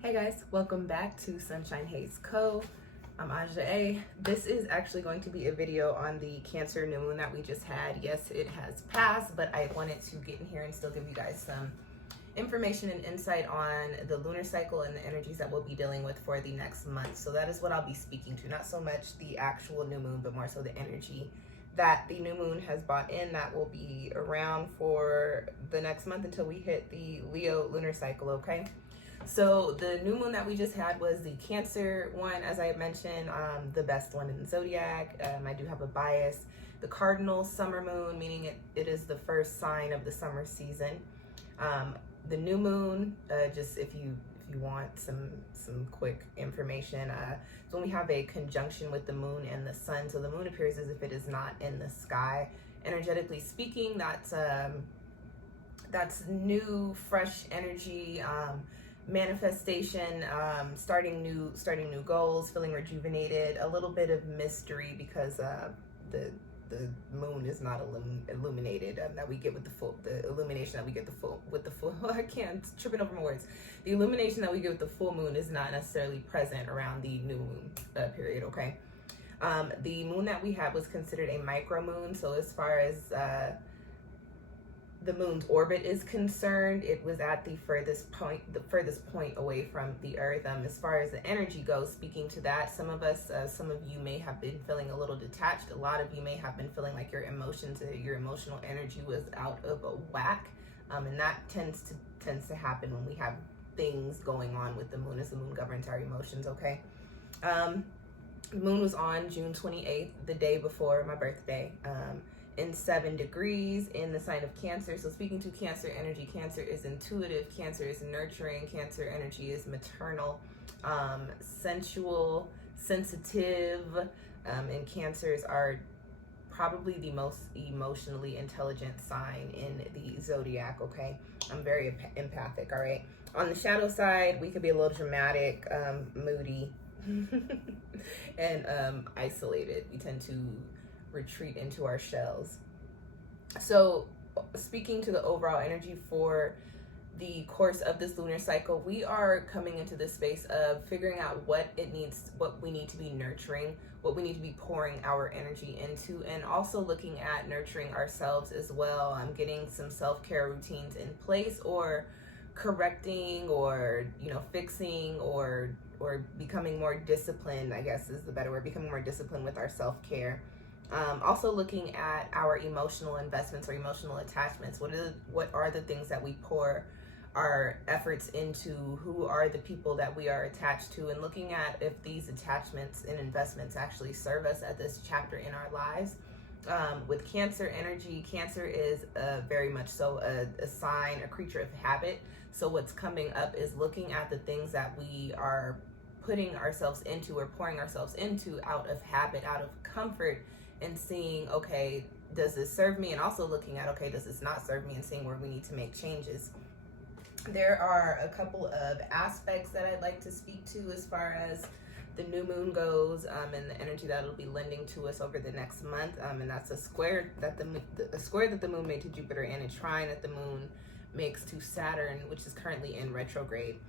Hey guys, welcome back to SunshinehazeCo. I'm AUJHA. This is actually going to be a video on the Cancer new moon that we just had. Yes, it has passed, but I wanted to get in here and still give you guys some information and insight on the lunar cycle and the energies that we'll be dealing with for the next month. So that is what I'll be speaking to, not so much the actual new moon, but more so the energy that the new moon has brought in that will be around for the next month until we hit the Leo lunar cycle, okay? So the new moon that we just had was the Cancer one, as I mentioned, the best one in the zodiac. I do have a bias. The cardinal summer moon, meaning it is the first sign of the summer season. The new moon, just if you want some quick information, so when we have a conjunction with the moon and the sun, so the moon appears as if it is not in the sky. Energetically speaking, that's new, fresh energy. Manifestation, starting new goals, feeling rejuvenated, a little bit of mystery because the moon is not illuminated, that we get with the illumination that we get with the full I can't, tripping over my words. The illumination that we get with the full moon is not necessarily present around the new moon period, okay? The moon that we had was considered a micro moon, so as far as the moon's orbit is concerned, it was at the furthest point away from the earth. As far as the energy goes, speaking to that, some of you may have been feeling a little detached. A lot of you may have been feeling like your emotions or your emotional energy was out of whack, and that tends to happen when we have things going on with the moon, as the moon governs our emotions, okay? The moon was on June 28th, the day before my birthday, in 7 degrees in the sign of Cancer. So speaking to Cancer energy, Cancer is intuitive, Cancer is nurturing, Cancer energy is maternal, sensual, sensitive, and Cancers are probably the most emotionally intelligent sign in the zodiac, okay? I'm very empathic, all right? On the shadow side, we could be a little dramatic, moody, and isolated. We tend to retreat into our shells. So speaking to the overall energy for the course of this lunar cycle, we are coming into this space of figuring out what we need to be nurturing, what we need to be pouring our energy into, and also looking at nurturing ourselves as well. Getting some self-care routines in place, or correcting, or fixing, or becoming more disciplined, I guess is the better word, becoming more disciplined with our self-care. Also looking at our emotional investments or emotional attachments. What are the things that we pour our efforts into? Who are the people that we are attached to? And looking at if these attachments and investments actually serve us at this chapter in our lives. With Cancer energy, Cancer is very much so a sign, a creature of habit. So what's coming up is looking at the things that we are putting ourselves into or pouring ourselves into out of habit, out of comfort, and seeing, okay, does this serve me? And also looking at, okay, does this not serve me? And seeing where we need to make changes. There are a couple of aspects that I'd like to speak to as far as the new moon goes, and the energy that it'll be lending to us over the next month. And that's a square that the moon made to Jupiter, and a trine that the moon makes to Saturn, which is currently in retrograde.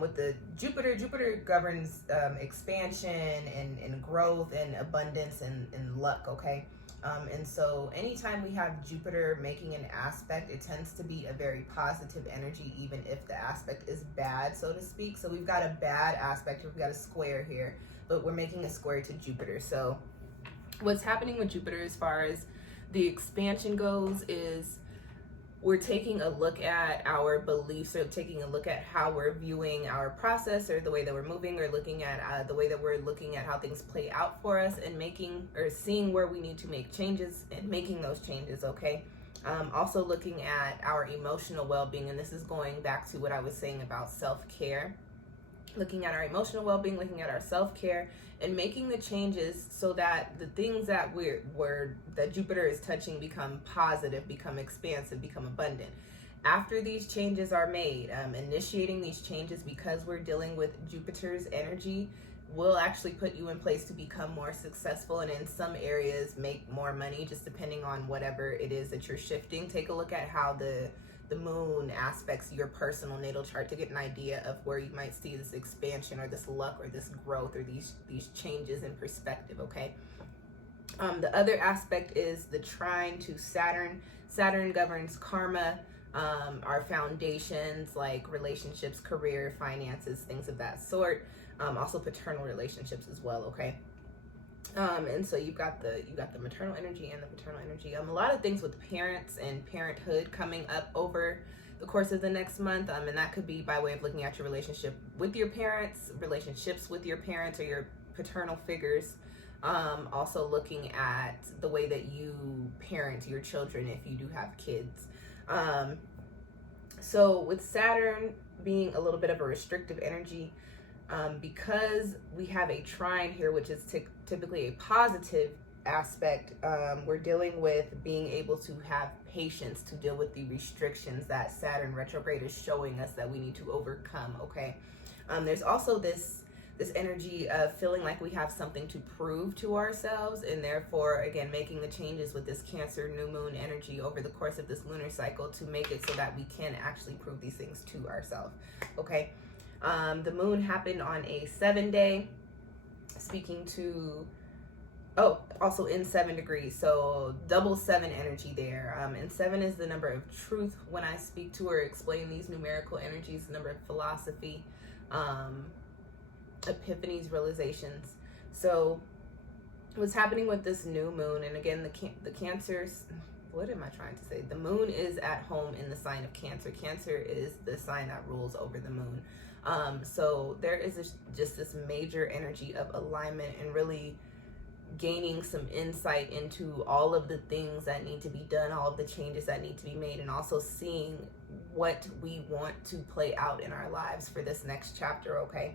With the Jupiter governs expansion and growth and abundance and luck, okay? And so anytime we have Jupiter making an aspect, it tends to be a very positive energy, even if the aspect is bad, so to speak. So we've got a bad aspect, we've got a square here, but we're making a square to Jupiter. So what's happening with Jupiter as far as the expansion goes is we're taking a look at our beliefs, or taking a look at how we're viewing our process, or the way that we're moving, or looking at the way that we're looking at how things play out for us, and making or seeing where we need to make changes and making those changes, okay? Also looking at our emotional well-being, and this is going back to what I was saying about self-care. Looking at our emotional well-being, looking at our self-care, and making the changes so that the things that that Jupiter is touching become positive, become expansive, become abundant. After these changes are made, initiating these changes, because we're dealing with Jupiter's energy, will actually put you in place to become more successful, and in some areas make more money, just depending on whatever it is that you're shifting. Take a look at how the the moon aspects your personal natal chart to get an idea of where you might see this expansion or this luck or this growth or these changes in perspective, okay? The other aspect is the trine to Saturn. Saturn governs karma, our foundations like relationships, career, finances, things of that sort. Also paternal relationships as well, okay? And so you've got the maternal energy and the paternal energy. A lot of things with parents and parenthood coming up over the course of the next month. And that could be by way of looking at your relationship with your parents, relationships with your parents or your paternal figures. Also looking at the way that you parent your children if you do have kids. So with Saturn being a little bit of a restrictive energy, because we have a trine here, which is typically a positive aspect, we're dealing with being able to have patience to deal with the restrictions that Saturn retrograde is showing us that we need to overcome, okay? There's also this energy of feeling like we have something to prove to ourselves, and therefore, again, making the changes with this Cancer new moon energy over the course of this lunar cycle to make it so that we can actually prove these things to ourselves, okay? The moon happened on a 7-day, speaking to, also in 7 degrees, so double 7 energy there. And 7 is the number of truth when I speak to or explain these numerical energies, the number of philosophy, epiphanies, realizations. So what's happening with this new moon, and again, the Cancers, what am I trying to say? The moon is at home in the sign of Cancer. Cancer is the sign that rules over the moon. So there is just this major energy of alignment and really gaining some insight into all of the things that need to be done, all of the changes that need to be made, and also seeing what we want to play out in our lives for this next chapter, okay?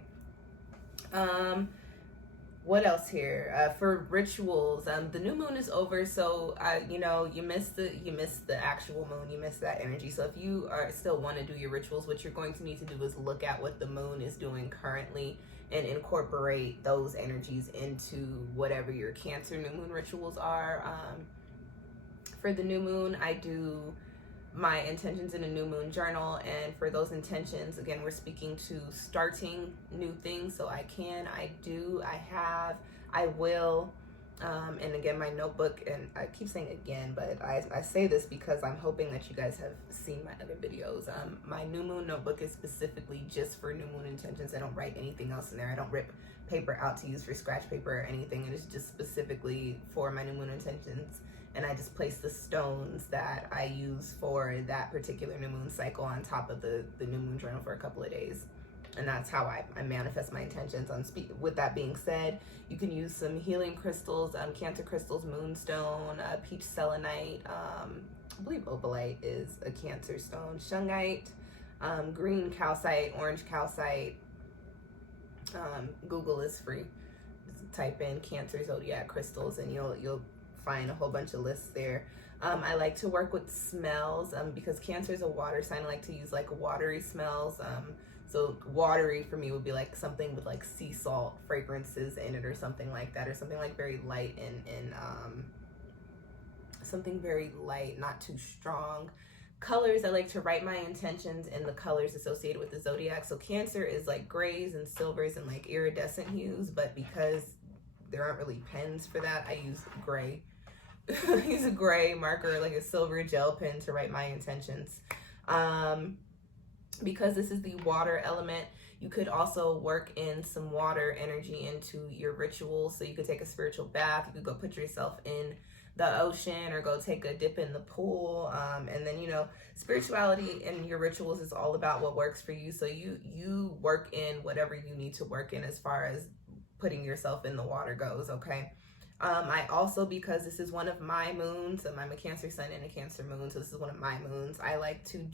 What else here? For rituals, the new moon is over, so you missed the actual moon, you missed that energy. So if you still want to do your rituals, what you're going to need to do is look at what the moon is doing currently and incorporate those energies into whatever your Cancer new moon rituals are. For the new moon, I do my intentions in a new moon journal, and for those intentions, again, we're speaking to starting new things. So I can, I do, I have, I will, and again, my notebook, and I keep saying again, but I say this because I'm hoping that you guys have seen my other videos. My new moon notebook is specifically just for new moon intentions. I don't write anything else in there. I don't rip paper out to use for scratch paper or anything. It is just specifically for my new moon intentions. And I just place the stones that I use for that particular new moon cycle on top of the new moon journal for a couple of days. And that's how I manifest my intentions. With that being said, you can use some healing crystals, Cancer crystals, moonstone, peach selenite, I believe opalite is a Cancer stone, shungite, green calcite, orange calcite. Google is free. Just type in Cancer zodiac crystals and you'll find a whole bunch of lists there. I like to work with smells because Cancer is a water sign. I like to use like watery smells. So watery for me would be like something with like sea salt fragrances in it or something like that, or something like very light and something very light, not too strong. Colors, I like to write my intentions in the colors associated with the zodiac. So Cancer is like grays and silvers and like iridescent hues, but because there aren't really pens for that, I use gray. I use a gray marker, like a silver gel pen, to write my intentions. Because this is the water element, you could also work in some water energy into your rituals. So you could take a spiritual bath, you could go put yourself in the ocean or go take a dip in the pool. And then, spirituality in your rituals is all about what works for you. So you work in whatever you need to work in as far as putting yourself in the water goes, okay? I also, because this is one of my moons, I'm a Cancer sun and a Cancer moon, so this is one of my moons, I like to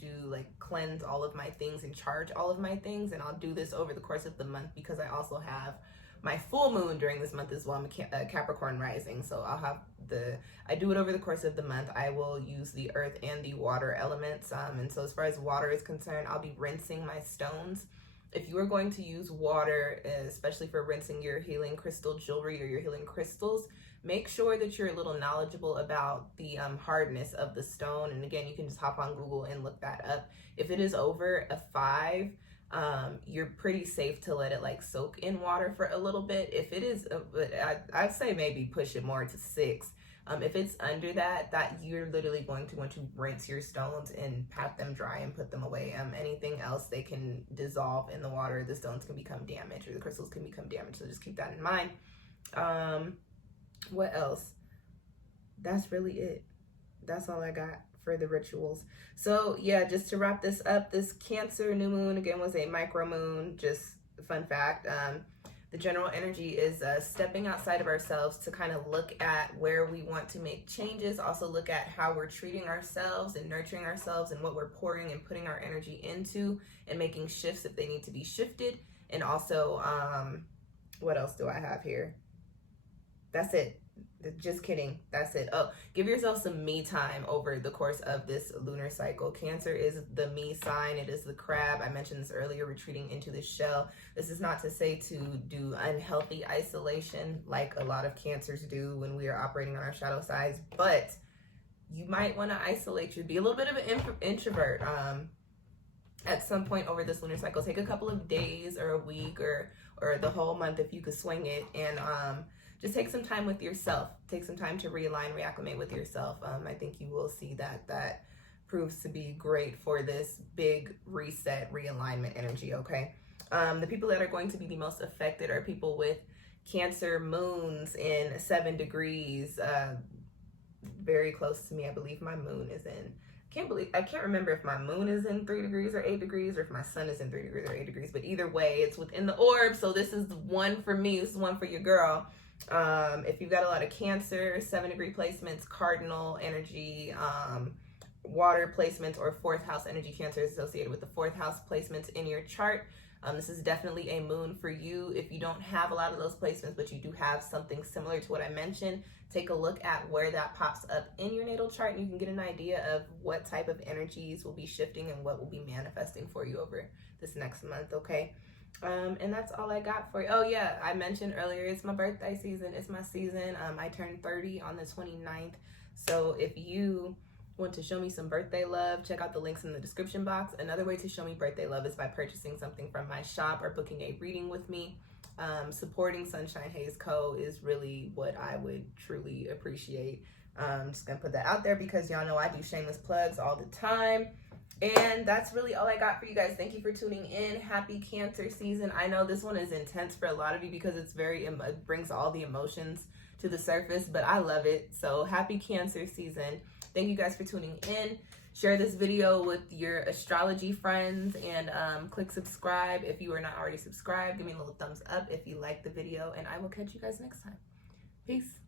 cleanse all of my things and charge all of my things, and I'll do this over the course of the month because I also have my full moon during this month as well. I'm a Capricorn rising, so I do it over the course of the month. I will use the earth and the water elements, and so as far as water is concerned, I'll be rinsing my stones If you are going to use water, especially for rinsing your healing crystal jewelry or your healing crystals, make sure that you're a little knowledgeable about the hardness of the stone. And again, you can just hop on Google and look that up. If it is over a 5, you're pretty safe to let it like soak in water for a little bit. If it is, I'd say maybe push it more to 6. If it's under that you're literally going to want to rinse your stones and pat them dry and put them away. Anything else, they can dissolve in the water. The stones can become damaged, or the crystals can become damaged. So just keep that in mind. What else? That's really it. That's all I got for the rituals. So yeah, just to wrap this up, this Cancer new moon again was a micro moon. Just a fun fact. The general energy is stepping outside of ourselves to kind of look at where we want to make changes. Also look at how we're treating ourselves and nurturing ourselves, and what we're pouring and putting our energy into, and making shifts if they need to be shifted. And also, what else do I have here? That's it. Just kidding. That's it. Oh, give yourself some me time over the course of this lunar cycle. Cancer is the me sign. It is the crab. I mentioned this earlier, retreating into the shell. This is not to say to do unhealthy isolation like a lot of Cancers do when we are operating on our shadow sides, but you might want to isolate you. Be a little bit of an introvert. At some point over this lunar cycle, take a couple of days or a week or the whole month if you could swing it, and just take some time with yourself. Take some time to realign, reacclimate with yourself. I think you will see that proves to be great for this big reset, realignment energy, okay? The people that are going to be the most affected are people with Cancer moons in 7 degrees, very close to me. I believe my moon is in, I can't remember if my moon is in 3 degrees or 8 degrees, or if my sun is in 3 degrees or 8 degrees, but either way, it's within the orb. So this is one for me. This is one for your girl. If you've got a lot of Cancer 7 degree placements, cardinal energy, water placements, or 4th house energy, Cancer is associated with the 4th house placements in your chart. This is definitely a moon for you. If you don't have a lot of those placements, but you do have something similar to what I mentioned, take a look at where that pops up in your natal chart, and you can get an idea of what type of energies will be shifting and what will be manifesting for you over this next month, okay? And that's all I got for you. Oh yeah, I mentioned earlier, it's my birthday season. It's my season. I turned 30 on the 29th. So if you want to show me some birthday love, check out the links in the description box. Another way to show me birthday love is by purchasing something from my shop or booking a reading with me. Supporting SunshinehazeCo is really what I would truly appreciate. I'm just gonna put that out there because y'all know I do shameless plugs all the time. And that's really all I got for you guys. Thank you for tuning in. Happy Cancer season. I know this one is intense for a lot of you because it's it brings all the emotions to the surface, but I love it. So happy Cancer season. Thank you guys for tuning in. Share this video with your astrology friends, and click subscribe if you are not already subscribed. Give me a little thumbs up if you like the video, and I will catch you guys next time. Peace.